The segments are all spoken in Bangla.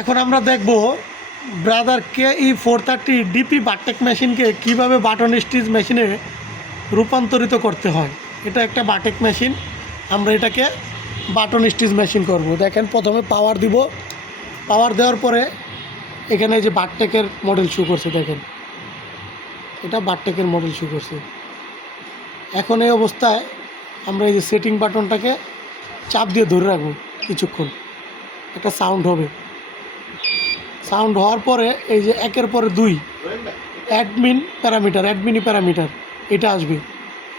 এখন আমরা দেখব Brother K E four thirty DP bartack মেশিনকে কীভাবে বাটন স্টিচ মেশিনে রূপান্তরিত করতে হয়। এটা একটা বাটেক মেশিন। আমরা এটাকে বাটন স্টিচ মেশিন করব। দেখেন প্রথমে পাওয়ার দিব। পাওয়ার দেওয়ার পরে এখানে যে বাটটেকের মডেল শু করছে, দেখেন। এটা বাটটেকের মডেল শু করছে। এখন এই অবস্থায় আমরা এই যে সেটিং বাটনটাকে চাপ দিয়ে ধরে রাখব কিছুক্ষণ। একটা সাউন্ড হবে। সাউন্ড হওয়ার পরে এই যে একের পরে দুই অ্যাডমিন প্যারামিটার অ্যাডমিনি প্যারামিটার এটা আসবে।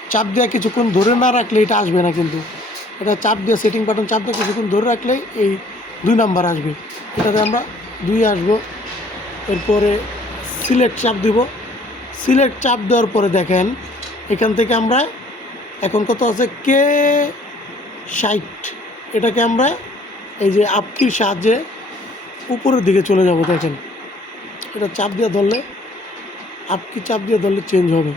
চাপ দেওয়া কিছুক্ষণ ধরে না রাখলে এটা আসবে না কিন্তু। এটা চাপ দিয়ে সেটিং বাটন চাপ দিয়ে কিছুক্ষণ ধরে রাখলেই এই দুই নাম্বার আসবে। এটাতে আমরা দুই আসব। এরপরে সিলেক্ট চাপ দিব। সিলেক্ট চাপ দেওয়ার পরে দেখেন, এখান থেকে আমরা এখন কত আছে? কে ষাট। এটাকে আমরা এই যে আপকির সাহায্যে উপরের দিকে চলে যাব, দেখেন। এটা চাপ দিয়ে ধরলে আপকি চাপ দিয়ে ধরলে চেঞ্জ হবে।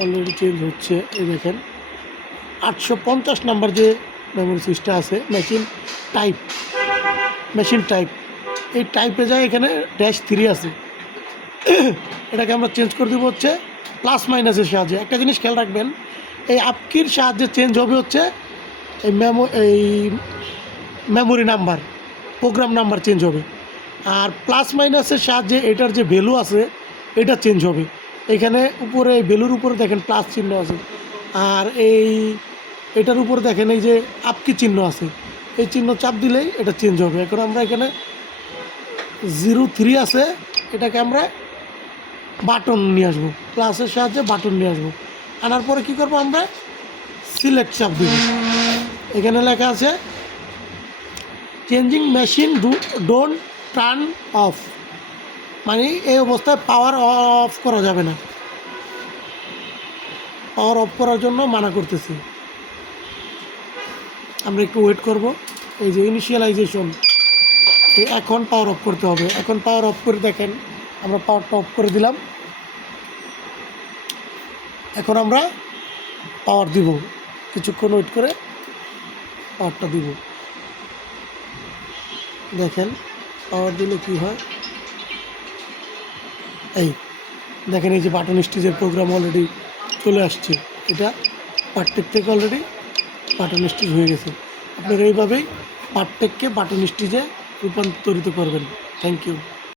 অলরেডি চেঞ্জ হচ্ছে, এই দেখেন। আটশো পঞ্চাশ নাম্বার যে মেমোরি সুইচটা আছে মেশিন টাইপ মেশিন টাইপ এই টাইপে যায় এখানে ড্যাশ থ্রি আছে। এটাকে আমরা চেঞ্জ করে দেবো হচ্ছে প্লাস মাইনাসের সাহায্যে। একটা জিনিস খেয়াল রাখবেন এই আপকির সাহায্যে চেঞ্জ হবে হচ্ছে এই মেমো এই memory number program number change হবে। আর প্লাস মাইনাসের সাহায্যে এটার যে ভ্যালু আছে, এটা চেঞ্জ হবে। এখানে উপরে ভ্যালুর উপরে দেখেন প্লাস চিহ্ন আছে। আর এই এটার উপরে দেখেন এই যে আপকি চিহ্ন আছে। এই চিহ্ন চাপ দিলেই এটা চেঞ্জ হবে। এখন আমরা এখানে জিরো থ্রি আছে, এটাকে আমরা বাটন নিয়ে আসব। প্লাসের সাহায্যে বাটন নিয়ে আসব। আনার পরে কী করব আমরা? সিলেক্ট চাপ দিব। এখানে লেখা আছে changing machine don't turn off মানে এই অবস্থায় পাওয়ার অফ করা যাবে না। পাওয়ার অফ করার জন্য মানা করতেছি। আমরা একটু ওয়েট করব। এই যে ইনিশিয়ালাইজেশন এখন পাওয়ার অফ করতে হবে। এখন পাওয়ার অফ করে দেখেন, আমরা পাওয়ারটা অফ করে দিলাম। এখন আমরা পাওয়ার দিব। কিছুক্ষণ ওয়েট করে পাওয়ারটা দিব। দেখেন পাওয়ার দিলে কি হয়? এই, দেখেন এই যে বাটন স্টিচের প্রোগ্রাম অলরেডি চলে আসছে। এটা পার্টেক থেকে অলরেডি বাটন স্টিচ হয়ে গেছে। আপনারা এইভাবেই পার্টেককে বাটন স্টিচে রূপান্তরিত করবেন। Thank you